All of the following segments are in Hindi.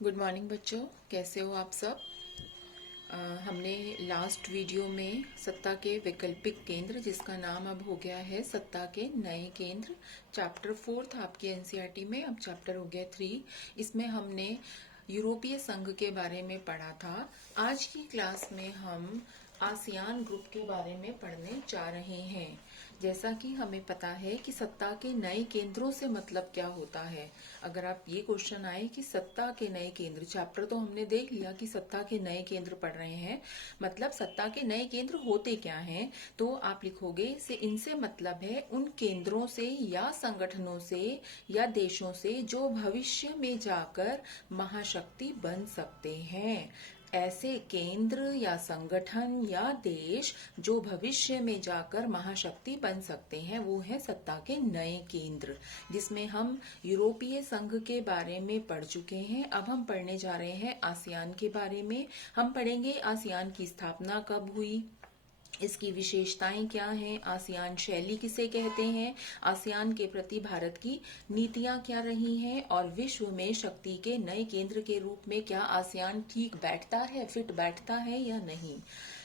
गुड मॉर्निंग बच्चों, कैसे हो आप सब। हमने लास्ट वीडियो में सत्ता के वैकल्पिक केंद्र, जिसका नाम अब हो गया है सत्ता के नए केंद्र, चैप्टर 4 था आपके एनसीईआरटी में, अब चैप्टर हो गया 3। इसमें हमने यूरोपीय संघ के बारे में पढ़ा था। आज की क्लास में हम आसियान ग्रुप के बारे में पढ़ने जा रहे हैं। जैसा कि हमें पता है कि सत्ता के नए केंद्रों से मतलब क्या होता है। अगर आप ये क्वेश्चन आए कि सत्ता के नए केंद्र, चैप्टर तो हमने देख लिया कि सत्ता के नए केंद्र पढ़ रहे हैं, मतलब सत्ता के नए केंद्र होते क्या हैं, तो आप लिखोगे से इनसे मतलब है उन केंद्रों से या संगठनों से या देशों से जो भविष्य में जाकर महाशक्ति बन सकते हैं। ऐसे केंद्र या संगठन या देश जो भविष्य में जाकर महाशक्ति बन सकते हैं, वो है सत्ता के नए केंद्र, जिसमें हम यूरोपीय संघ के बारे में पढ़ चुके हैं। अब हम पढ़ने जा रहे हैं आसियान के बारे में। हम पढ़ेंगे आसियान की स्थापना कब हुई, इसकी विशेषताएं क्या हैं, आसियान शैली किसे कहते हैं, आसियान के प्रति भारत की नीतियां क्या रही हैं, और विश्व में शक्ति के नए केंद्र के रूप में क्या आसियान ठीक बैठता है, फिट बैठता है या नहीं।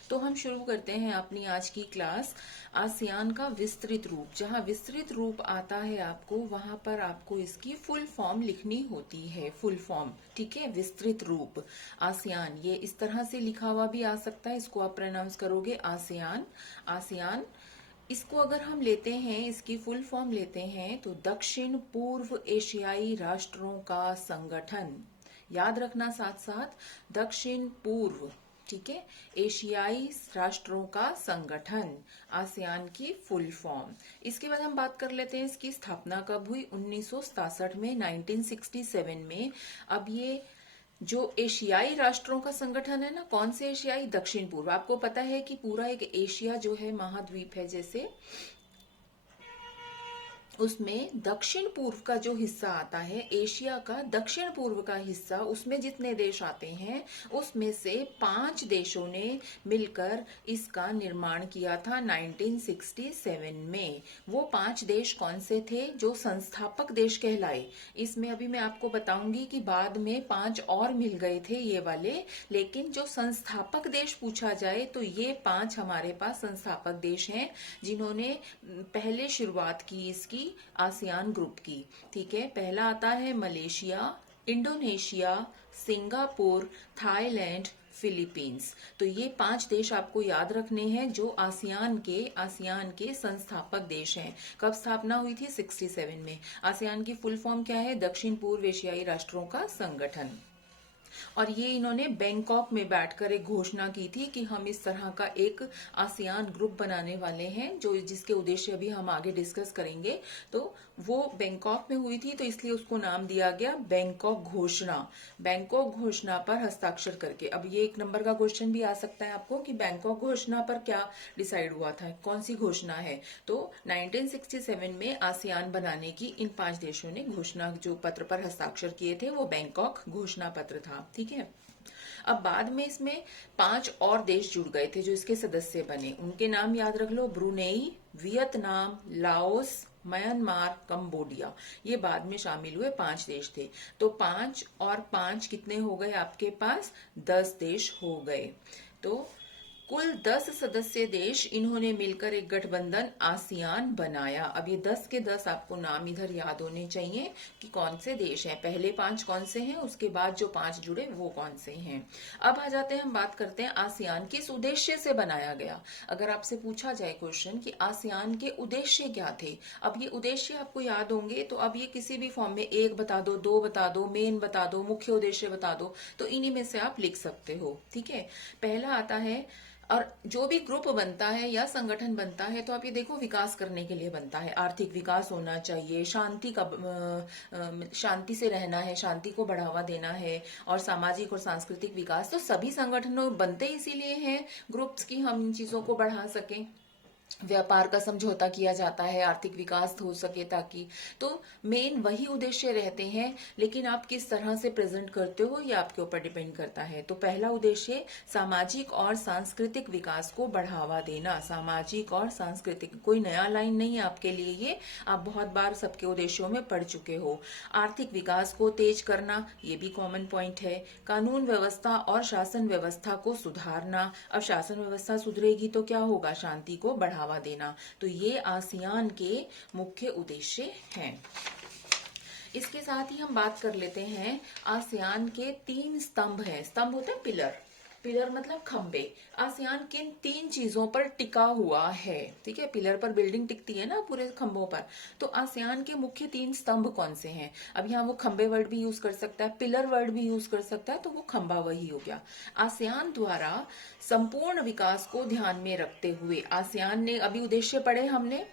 तो हम शुरू करते हैं अपनी आज की क्लास। आसियान का विस्तृत रूप, जहां विस्तृत रूप आता है आपको, वहां पर आपको इसकी फुल फॉर्म लिखनी होती है। फुल फॉर्म, ठीक है। विस्तृत रूप आसियान, ये इस तरह से लिखा हुआ भी आ सकता है, इसको आप प्रोनाउंस करोगे आसियान। आसियान, इसको अगर हम लेते हैं, इसकी फुल फॉर्म लेते हैं, तो दक्षिण पूर्व एशियाई राष्ट्रों का संगठन। याद रखना साथ साथ, दक्षिण पूर्व, ठीक है, एशियाई राष्ट्रों का संगठन, आसियान की फुल फॉर्म। इसके बाद हम बात कर लेते हैं इसकी स्थापना कब हुई। 1967 में, 1967 में। अब ये जो एशियाई राष्ट्रों का संगठन है ना, कौन से एशियाई, दक्षिण पूर्व। आपको पता है कि पूरा एक एशिया जो है महाद्वीप है, जैसे उसमें दक्षिण पूर्व का जो हिस्सा आता है, एशिया का दक्षिण पूर्व का हिस्सा, उसमें जितने देश आते हैं, उसमें से 5 देशों ने मिलकर इसका निर्माण किया था 1967 में। वो 5 देश कौन से थे, जो संस्थापक देश कहलाए। इसमें अभी मैं आपको बताऊंगी कि बाद में 5 और मिल गए थे ये वाले, लेकिन जो संस्थापक देश पूछा जाए तो ये 5 हमारे पास संस्थापक देश हैं, जिन्होंने पहले शुरुआत की इसकी आसियान ग्रुप की। ठीक है, पहला आता है Malaysia, Indonesia, Singapore, Thailand, Philippines. तो ये 5 देश आपको याद रखने हैं, जो आसियान के संस्थापक देश हैं। कब स्थापना हुई थी, 67 में। आसियान की फुल फॉर्म क्या है, दक्षिण पूर्व एशियाई राष्ट्रों का संगठन। और ये इन्होंने बैंकॉक में बैठकर एक घोषणा की थी कि हम इस तरह का एक आसियान ग्रुप बनाने वाले हैं, जो जिसके उद्देश्य अभी हम आगे डिस्कस करेंगे। तो वो बैंकॉक में हुई थी, तो इसलिए उसको नाम दिया गया बैंकॉक घोषणा। बैंकॉक घोषणा पर हस्ताक्षर करके, अब ये 1 नंबर का क्वेश्चन भी आ सकता है आपको कि बैंकॉक घोषणा पर क्या डिसाइड हुआ था, कौन सी घोषणा है। तो 1967 में आसियान बनाने की इन 5 देशों ने घोषणा, जो पत्र पर हस्ताक्षर किए थे, वो बैंकॉक घोषणा पत्र था। ठीक है। अब बाद में इसमें 5 और देश जुड़ गए थे जो इसके सदस्य बने। उनके नाम याद रख लो, Brunei, Vietnam, Laos, Myanmar, Cambodia. ये बाद में शामिल हुए 5 देश थे। तो 5 और 5 कितने हो गए आपके पास, 10 देश हो गए। तो कुल 10 सदस्य देश, इन्होंने मिलकर एक गठबंधन आसियान बनाया। अब ये 10 के 10 आपको नाम इधर याद होने चाहिए कि कौन से देश हैं। पहले 5 कौन से हैं, उसके बाद जो 5 जुड़े वो कौन से हैं। अब आ जाते हैं, हम बात करते हैं आसियान किस उद्देश्य से बनाया गया। अगर आपसे पूछा जाए क्वेश्चन कि आसियान के उद्देश्य क्या थे, अब ये उद्देश्य आपको याद होंगे, तो अब ये किसी भी फॉर्म में 1 बता दो, 2 बता दो, मेन बता दो, मुख्य उद्देश्य बता दो, तो इन्हीं में से आप लिख सकते हो। ठीक है। पहला आता है, और जो भी ग्रुप बनता है या संगठन बनता है, तो आप ये देखो, विकास करने के लिए बनता है। आर्थिक विकास होना चाहिए, शांति से रहना है, शांति को बढ़ावा देना है, और सामाजिक और सांस्कृतिक विकास। तो सभी संगठनों बनते इसीलिए हैं ग्रुप्स की, हम इन चीजों को बढ़ा सकें। व्यापार का समझौता किया जाता है, आर्थिक विकास हो सके ताकि। तो मेन वही उद्देश्य रहते हैं, लेकिन आप किस तरह से प्रेजेंट करते हो ये आपके ऊपर डिपेंड करता है। तो पहला उद्देश्य सामाजिक और सांस्कृतिक विकास को बढ़ावा देना। सामाजिक और सांस्कृतिक कोई नया लाइन नहीं है आपके लिए, ये आप बहुत बार सबके उद्देश्यों में पढ़ चुके हो। आर्थिक विकास को तेज करना, ये भी कॉमन पॉइंट है। कानून व्यवस्था और शासन व्यवस्था को सुधारना। अब शासन व्यवस्था सुधरेगी तो क्या होगा, शांति को बढ़ावा देना। तो ये आसियान के मुख्य उद्देश्य हैं। इसके साथ ही हम बात कर लेते हैं आसियान के 3 स्तंभ हैं। स्तंभ होते हैं पिलर, पिलर मतलब खंबे। आसियान किन 3 चीजों पर टिका हुआ है, ठीक है। पिलर पर बिल्डिंग टिकती है ना, पूरे खंभों पर। तो आसियान के मुख्य 3 स्तंभ कौन से हैं? अब यहाँ वो खंबे वर्ड भी यूज कर सकता है, पिलर वर्ड भी यूज कर सकता है, तो वो खंबा वही हो गया। आसियान द्वारा संपूर्ण विकास को ध्यान में रखते हुए, आसियान ने अभी उद्देश्य पढ़े हमने,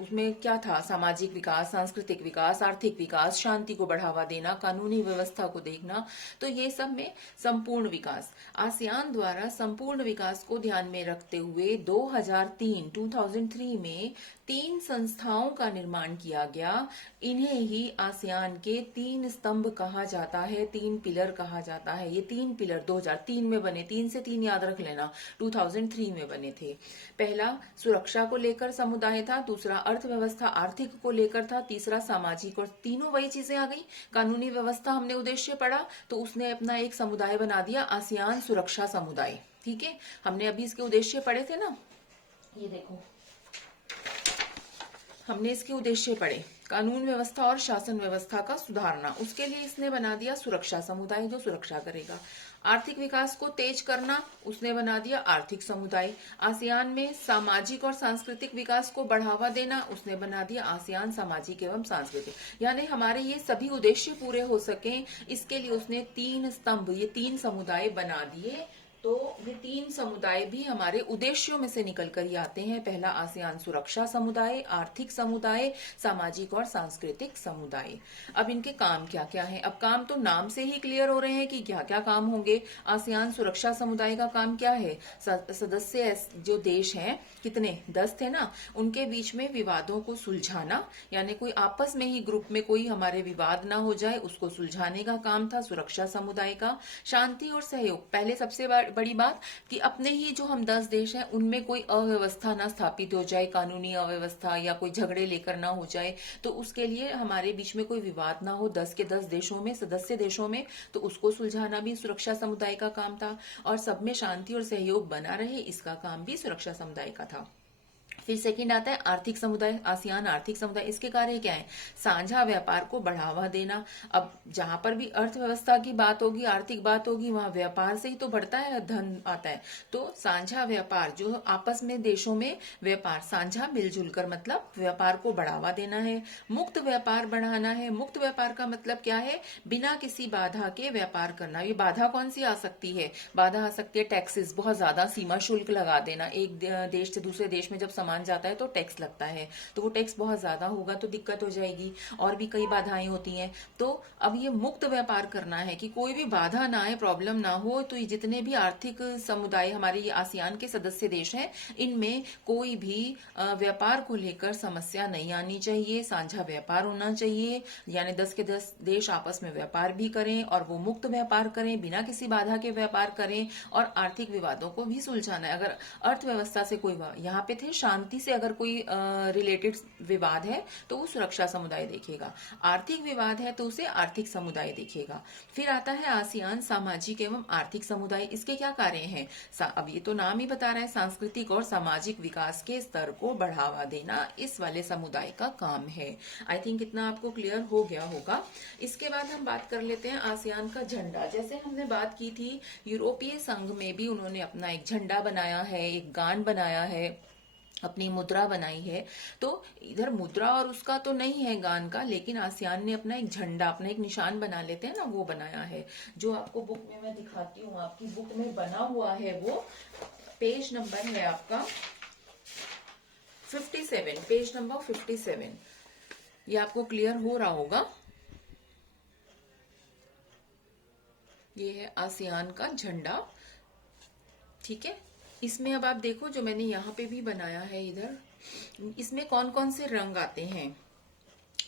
उसमें क्या था, सामाजिक विकास, सांस्कृतिक विकास, आर्थिक विकास, शांति को बढ़ावा देना, कानूनी व्यवस्था को देखना। तो ये सब में संपूर्ण विकास, आसियान द्वारा संपूर्ण विकास को ध्यान में रखते हुए 2003 में 3 संस्थाओं का निर्माण किया गया। इन्हें ही आसियान के 3 स्तंभ कहा जाता है, 3 पिलर कहा जाता है। ये 3 पिलर 2003 में बने, 3 से 3 याद रख लेना, 2003 में बने थे। पहला सुरक्षा को लेकर समुदाय था, दूसरा अर्थव्यवस्था आर्थिक को लेकर था, तीसरा सामाजिक। और तीनों वही चीजें आ गई। कानूनी व्यवस्था हमने उद्देश्य पढ़ा तो उसने अपना एक समुदाय बना दिया, आसियान सुरक्षा समुदाय, ठीक है। हमने अभी इसके उद्देश्य पढ़े थे ना, ये देखो हमने इसके उद्देश्य पढ़े, कानून व्यवस्था और शासन व्यवस्था का सुधारना। उसके लिए इसने बना दिया सुरक्षा समुदाय जो सुरक्षा करेगा। आर्थिक विकास को तेज करना, उसने बना दिया आर्थिक समुदाय। आसियान में सामाजिक और सांस्कृतिक विकास को बढ़ावा देना, उसने बना दिया आसियान सामाजिक एवं सांस्कृतिक। यानी हमारे ये सभी उद्देश्य पूरे हो सके, इसके लिए उसने 3 स्तंभ, ये 3 समुदाय बना दिए। तो ये 3 समुदाय भी हमारे उद्देश्यों में से निकल कर ही आते हैं। पहला आसियान सुरक्षा समुदाय, आर्थिक समुदाय, सामाजिक और सांस्कृतिक समुदाय। अब इनके काम क्या क्या हैं? अब काम तो नाम से ही क्लियर हो रहे हैं कि क्या क्या काम होंगे। आसियान सुरक्षा समुदाय का काम क्या है? सदस्य जो देश हैं, कितने 10 थे ना, उनके बीच में विवादों को सुलझाना, यानी कोई आपस में ही ग्रुप में कोई हमारे विवाद ना हो जाए, उसको सुलझाने का काम था सुरक्षा समुदाय का। शांति और सहयोग, पहले सबसे बड़ी बात कि अपने ही जो हम 10 देश हैं उनमें कोई अव्यवस्था ना स्थापित हो जाए, कानूनी अव्यवस्था या कोई झगड़े लेकर ना हो जाए। तो उसके लिए हमारे बीच में कोई विवाद ना हो 10 के 10 देशों में, सदस्य देशों में, तो उसको सुलझाना भी सुरक्षा समुदाय का काम था। और सब में शांति और सहयोग बना रहे, इसका काम भी सुरक्षा समुदाय का था। फिर सेकंड आता है आर्थिक समुदाय, आसियान आर्थिक समुदाय। इसके कार्य क्या है? साझा व्यापार को बढ़ावा देना। अब जहां पर भी अर्थव्यवस्था की बात होगी, आर्थिक बात होगी, वहां व्यापार से ही तो बढ़ता है, धन आता है। तो साझा व्यापार, जो आपस में देशों में व्यापार साझा मिलजुल कर, मतलब व्यापार को बढ़ावा देना है। मुक्त व्यापार बढ़ाना है। मुक्त व्यापार का मतलब क्या है? बिना किसी बाधा के व्यापार करना। ये बाधा कौन सी आ सकती है? बाधा आ सकती है टैक्सेस, बहुत ज्यादा सीमा शुल्क लगा देना। एक देश से दूसरे देश में जब सामान जाता है तो टैक्स लगता है, तो वो टैक्स बहुत ज्यादा होगा तो दिक्कत हो जाएगी। और भी कई बाधाएं होती हैं। तो अब ये मुक्त व्यापार करना है कि कोई भी बाधा ना आए, प्रॉब्लम ना हो। तो ये जितने भी आर्थिक समुदाय हमारे ये आसियान के सदस्य देश हैं, इनमें कोई भी व्यापार को लेकर समस्या नहीं आनी चाहिए। साझा व्यापार होना चाहिए, यानी 10 के 10 देश आपस में व्यापार भी करें और वो मुक्त व्यापार करें, बिना किसी बाधा के व्यापार करें। और आर्थिक विवादों को भी सुलझाना है। अगर अर्थव्यवस्था से कोई, यहाँ पे थे शांति से अगर कोई रिलेटेड विवाद है तो वो सुरक्षा समुदाय देखेगा। आर्थिक विवाद है तो उसे आर्थिक समुदाय देखेगा। फिर आता है आसियान सामाजिक एवं आर्थिक समुदाय। इसके क्या कार्य हैं? अब ये तो नाम ही बता रहा है, सांस्कृतिक और सामाजिक विकास के स्तर को बढ़ावा देना इस वाले समुदाय का काम है। आई थिंक इतना आपको क्लियर हो गया होगा। इसके बाद हम बात कर लेते हैं आसियान का झंडा। जैसे हमने बात की थी, यूरोपीय संघ में भी उन्होंने अपना एक झंडा बनाया है, एक गान बनाया है, अपनी मुद्रा बनाई है। तो इधर मुद्रा और उसका तो नहीं है गान का, लेकिन आसियान ने अपना एक झंडा, अपना एक निशान बना लेते हैं ना, वो बनाया है, जो आपको बुक में मैं दिखाती हूँ। आपकी बुक में बना हुआ है, वो पेज नंबर है आपका 57, पेज नंबर 57। ये आपको क्लियर हो रहा होगा। ये है आसियान का झंडा, ठीक है। इसमें अब आप देखो, जो मैंने यहाँ पे भी बनाया है इधर, इसमें कौन कौन से रंग आते हैं।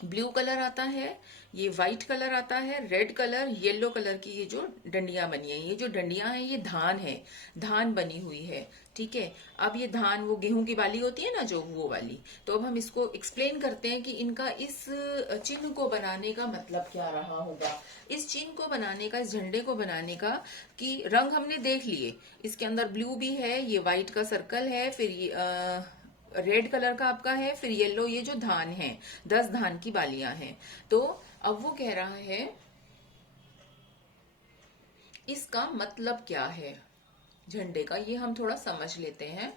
ब्लू कलर आता है, ये व्हाइट कलर आता है, रेड कलर, येलो कलर की ये जो डंडियां बनी है, ये जो डंडियां हैं ये धान है, धान बनी हुई है। ठीक है। अब ये धान, वो गेहूं की बाली होती है ना जो, वो वाली। तो अब हम इसको एक्सप्लेन करते हैं कि इनका इस चिन्ह को बनाने का मतलब क्या रहा होगा। इस चिन्ह को बनाने का, इस झंडे को बनाने का, कि रंग हमने देख लिए, इसके अंदर ब्लू भी है, ये व्हाइट का सर्कल है, फिर ये रेड कलर का आपका है, फिर येलो, ये जो धान है, 10 धान की बालियां हैं। तो अब वो कह रहा है इसका मतलब क्या है झंडे का, ये हम थोड़ा समझ लेते हैं।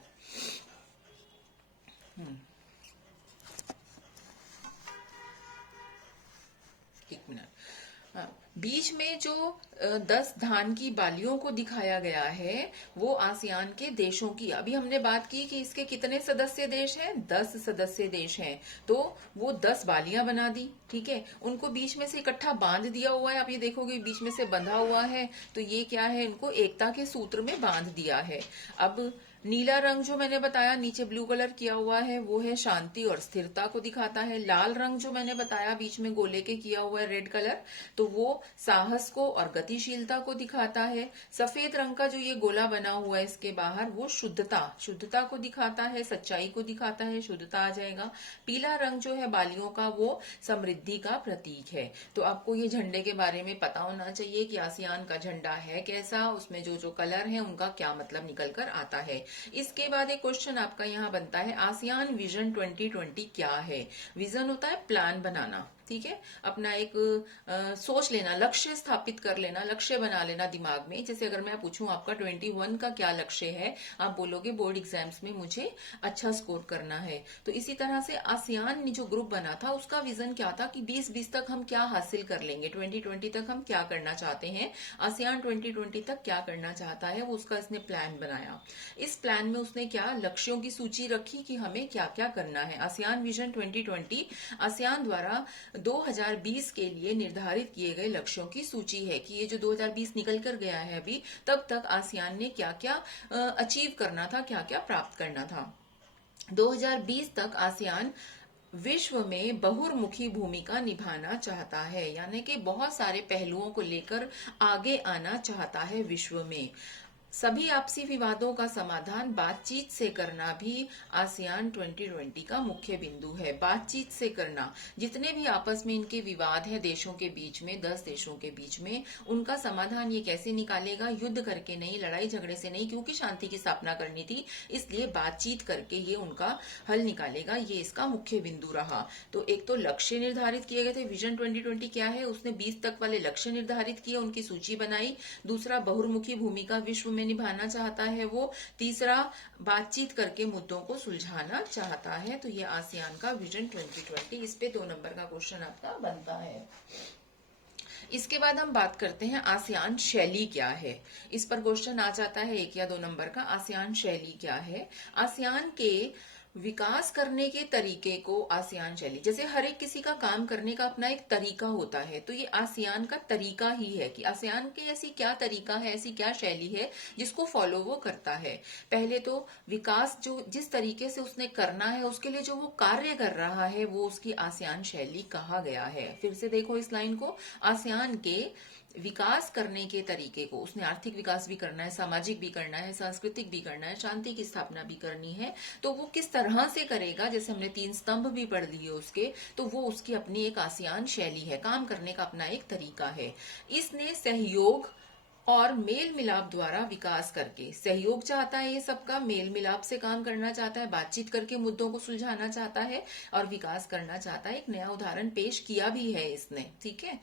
एक मिनट। हाँ, बीच में जो 10 धान की बालियों को दिखाया गया है, वो आसियान के देशों की, अभी हमने बात की कि इसके कितने सदस्य देश हैं, 10 सदस्य देश हैं। तो वो 10 बालियां बना दी, ठीक है, उनको बीच में से इकट्ठा बांध दिया हुआ है। आप ये देखोगे बीच में से बंधा हुआ है, तो ये क्या है, इनको एकता के सूत्र में बांध दिया है। अब नीला रंग जो मैंने बताया, नीचे ब्लू कलर किया हुआ है, वो है शांति और स्थिरता को दिखाता है। लाल रंग जो मैंने बताया बीच में गोले के किया हुआ है, रेड कलर, तो वो साहस को और गतिशीलता को दिखाता है। सफेद रंग का जो ये गोला बना हुआ है इसके बाहर, वो शुद्धता, शुद्धता को दिखाता है, सच्चाई को दिखाता है, शुद्धता आ जाएगा। पीला रंग जो है बालियों का, वो समृद्धि का प्रतीक है। तो आपको ये झंडे के बारे में पता होना चाहिए कि आसियान का झंडा है कैसा, उसमें जो जो कलर है उनका क्या मतलब निकल कर आता है। इसके बाद एक क्वेश्चन आपका यहाँ बनता है, आसियान विजन 2020 क्या है। विजन होता है प्लान बनाना, ठीक है, अपना एक सोच लेना, लक्ष्य स्थापित कर लेना, लक्ष्य बना लेना दिमाग में। जैसे अगर मैं पूछूं आपका 21 का क्या लक्ष्य है, आप बोलोगे बोर्ड एग्जाम्स में मुझे अच्छा स्कोर करना है। तो इसी तरह से आसियान ने जो ग्रुप बना था, उसका विजन क्या था कि 2020 तक हम क्या हासिल कर लेंगे, 2020 तक हम क्या करना चाहते हैं, आसियान 2020 तक क्या करना चाहता है, वो उसका इसने प्लान बनाया। इस प्लान में उसने क्या लक्ष्यों की सूची रखी कि हमें क्या क्या करना है। आसियान विजन 2020 आसियान द्वारा 2020 के लिए निर्धारित किए गए लक्ष्यों की सूची है, कि ये जो 2020 निकल कर गया है अभी, तब तक आसियान ने क्या क्या अचीव करना था, क्या क्या प्राप्त करना था। 2020 तक आसियान विश्व में बहुमुखी भूमिका निभाना चाहता है, यानी कि बहुत सारे पहलुओं को लेकर आगे आना चाहता है विश्व में। सभी आपसी विवादों का समाधान बातचीत से करना भी आसियान 2020 का मुख्य बिंदु है। बातचीत से करना, जितने भी आपस में इनके विवाद हैं देशों के बीच में, 10 देशों के बीच में, उनका समाधान ये कैसे निकालेगा, युद्ध करके नहीं, लड़ाई झगड़े से नहीं, क्योंकि शांति की स्थापना करनी थी, इसलिए बातचीत करके ये उनका हल निकालेगा। ये इसका मुख्य बिंदु रहा। तो एक तो लक्ष्य निर्धारित किए गए थे, विजन 2020 क्या है, उसने 20 तक वाले लक्ष्य निर्धारित किए, उनकी सूची बनाई। दूसरा, बहुमुखी भूमिका विश्व में निभाना चाहता है वो। तीसरा, बातचीत करके मुद्दों को सुलझाना चाहता है। तो ये आसियान का विजन 2020, इस पे 2 नंबर का क्वेश्चन आपका बनता है। इसके बाद हम बात करते हैं आसियान शैली क्या है। इस पर क्वेश्चन आ जाता है 1 या 2 नंबर का। आसियान शैली क्या है। आसियान के विकास करने के तरीके को आसियान शैली, जैसे हर एक किसी का काम करने का अपना एक तरीका होता है, तो ये आसियान का तरीका ही है कि आसियान के ऐसी क्या तरीका है, ऐसी क्या शैली है जिसको फॉलो वो करता है। पहले तो विकास जो जिस तरीके से उसने करना है, उसके लिए जो वो कार्य कर रहा है, वो उसकी आसियान शैली कहा गया है। फिर से देखो इस लाइन को, आसियान के विकास करने के तरीके को, उसने आर्थिक विकास भी करना है, सामाजिक भी करना है, सांस्कृतिक भी करना है, शांति की स्थापना भी करनी है, तो वो किस तरह से करेगा, जैसे हमने 3 स्तंभ भी पढ़ लिए उसके, तो वो उसकी अपनी एक आसियान शैली है, काम करने का अपना एक तरीका है। इसने सहयोग और मेल मिलाप द्वारा विकास करके, सहयोग चाहता है ये सबका, मेल मिलाप से काम करना चाहता है, बातचीत करके मुद्दों को सुलझाना चाहता है और विकास करना चाहता है। एक नया उदाहरण पेश किया भी है इसने, ठीक है।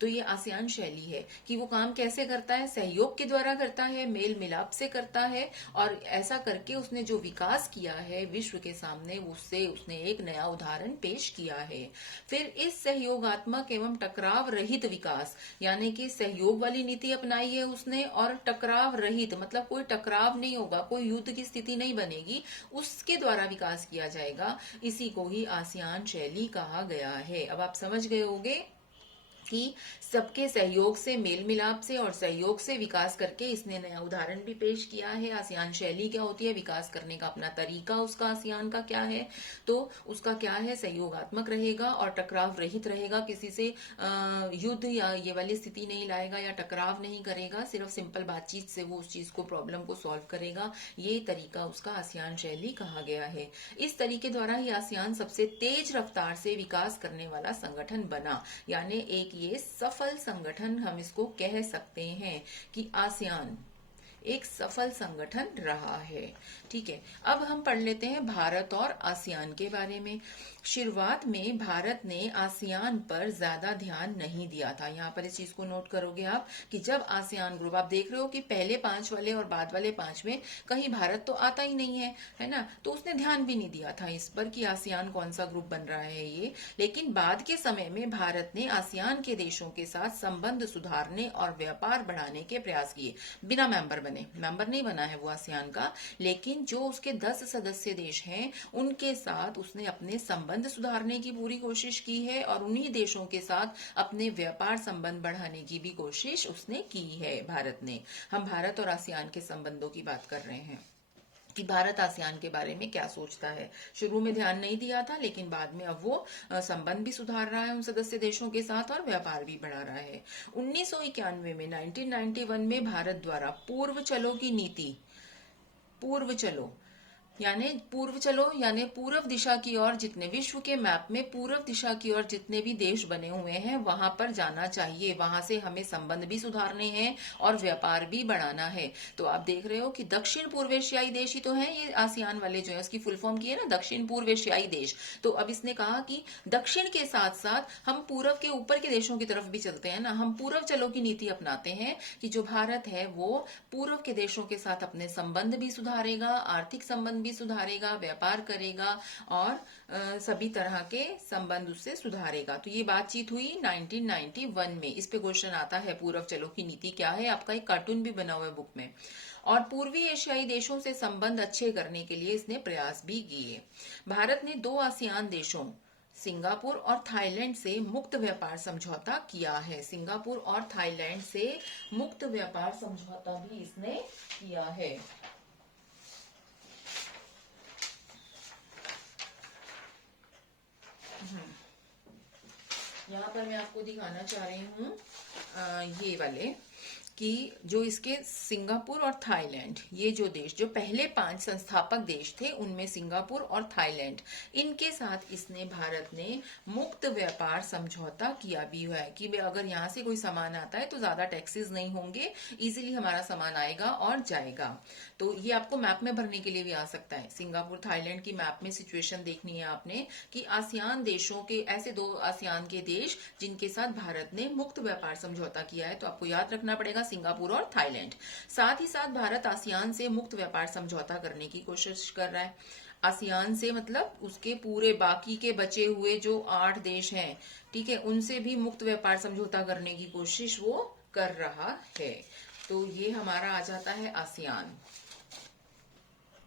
तो ये आसियान शैली है कि वो काम कैसे करता है, सहयोग के द्वारा करता है, मेल मिलाप से करता है, और ऐसा करके उसने जो विकास किया है विश्व के सामने, उससे उसने एक नया उदाहरण पेश किया है। फिर इस सहयोगात्मक एवं टकराव रहित विकास, यानी कि सहयोग वाली नीति अपनाई है उसने, और टकराव रहित मतलब कोई टकराव नहीं होगा, कोई युद्ध की स्थिति नहीं बनेगी, उसके द्वारा विकास किया जाएगा। इसी को ही आसियान शैली कहा गया है। अब आप समझ गए होंगे कि सबके सहयोग से, मेल मिलाप से और सहयोग से विकास करके इसने नया उदाहरण भी पेश किया है। आसियान शैली क्या होती है, विकास करने का अपना तरीका उसका आसियान का क्या है, तो उसका क्या है, सहयोगात्मक रहेगा और टकराव रहित रहेगा, किसी से युद्ध या ये वाली स्थिति नहीं लाएगा या टकराव नहीं करेगा, सिर्फ सिंपल बातचीत से वो उस चीज को, प्रॉब्लम को सॉल्व करेगा। ये तरीका उसका आसियान शैली कहा गया है। इस तरीके द्वारा ही आसियान सबसे तेज रफ्तार से विकास करने वाला संगठन बना, यानी एक ये सफल संगठन हम इसको कह सकते हैं कि आसियान एक सफल संगठन रहा है। ठीक है, अब हम पढ़ लेते हैं भारत और आसियान के बारे में। शुरुआत में भारत ने आसियान पर ज्यादा ध्यान नहीं दिया था। यहाँ पर इस चीज को नोट करोगे आप कि जब आसियान ग्रुप, आप देख रहे हो कि पहले 5 वाले और बाद वाले 5 में कहीं भारत तो आता ही नहीं है ना, तो उसने ध्यान भी नहीं दिया था इस पर कि आसियान कौन सा ग्रुप बन रहा है ये। लेकिन बाद के समय में भारत ने आसियान के देशों के साथ संबंध सुधारने और व्यापार बढ़ाने के प्रयास किए, बिना मेंबर बने। मेंबर नहीं बना है वो आसियान का, लेकिन जो उसके 10 सदस्य देश हैं उनके साथ उसने अपने संबंध सुधारने की पूरी कोशिश की है और उन्हीं देशों के साथ अपने व्यापार संबंध बढ़ाने की भी कोशिश उसने की है भारत ने। हम भारत और आसियान के संबंधों की बात कर रहे हैं कि भारत आसियान के बारे में क्या सोचता है। शुरू में ध्यान नहीं दिया था, लेकिन बाद में अब वो संबंध भी सुधार रहा है उन सदस्य देशों के साथ और व्यापार भी बढ़ा रहा है। 1991 में 1991 में भारत द्वारा पूर्व चलो की नीति, पूर्व चलो यानी पूर्व दिशा की ओर, जितने विश्व के मैप में पूर्व दिशा की ओर जितने भी देश बने हुए हैं वहां पर जाना चाहिए, वहां से हमें संबंध भी सुधारने हैं और व्यापार भी बढ़ाना है। तो आप देख रहे हो कि दक्षिण पूर्व एशियाई देश ही तो है ये आसियान वाले, जो है उसकी फुल फॉर्म की है ना, दक्षिण पूर्व एशियाई देश। तो अब इसने कहा कि दक्षिण के साथ साथ हम पूर्व के ऊपर के देशों की तरफ भी चलते हैं ना, हम पूर्व चलो की नीति अपनाते हैं कि जो भारत है वो पूर्व के देशों के साथ अपने संबंध भी सुधारेगा, आर्थिक संबंध भी सुधारेगा, व्यापार करेगा और सभी तरह के संबंध उससे सुधारेगा। तो ये बातचीत हुई 1991 में। इस पे क्वेश्चन आता है, पूर्व चलो की नीति क्या है, आपका एक कार्टून भी बना हुआ है बुक में। और पूर्वी एशियाई देशों से संबंध अच्छे करने के लिए इसने प्रयास भी किए। भारत ने 2 आसियान देशों सिंगापुर और थाईलैंड से मुक्त व्यापार समझौता किया है। सिंगापुर और थाईलैंड से मुक्त व्यापार समझौता भी इसने किया है। यहाँ पर मैं आपको दिखाना चाह रही हूँ ये वाले कि जो इसके सिंगापुर और थाईलैंड, ये जो देश, जो पहले 5 संस्थापक देश थे उनमें सिंगापुर और थाईलैंड, इनके साथ इसने, भारत ने मुक्त व्यापार समझौता किया भी हुआ है कि अगर यहाँ से कोई सामान आता है तो ज्यादा टैक्सेस नहीं होंगे, इजीली हमारा सामान आएगा और जाएगा। तो ये आपको मैप में भरने के लिए भी आ सकता है। सिंगापुर थाईलैंड की मैप में सिचुएशन देखनी है आपने कि आसियान देशों के, ऐसे 2 आसियान के देश जिनके साथ भारत ने मुक्त व्यापार समझौता किया है, तो आपको याद रखना पड़ेगा सिंगापुर और थाईलैंड। साथ ही साथ भारत आसियान से मुक्त व्यापार समझौता करने की कोशिश कर रहा है। आसियान से मतलब उसके पूरे बाकी के बचे हुए जो 8 देश हैं, ठीक है, उनसे भी मुक्त व्यापार समझौता करने की कोशिश वो कर रहा है। तो ये हमारा आ जाता है आसियान।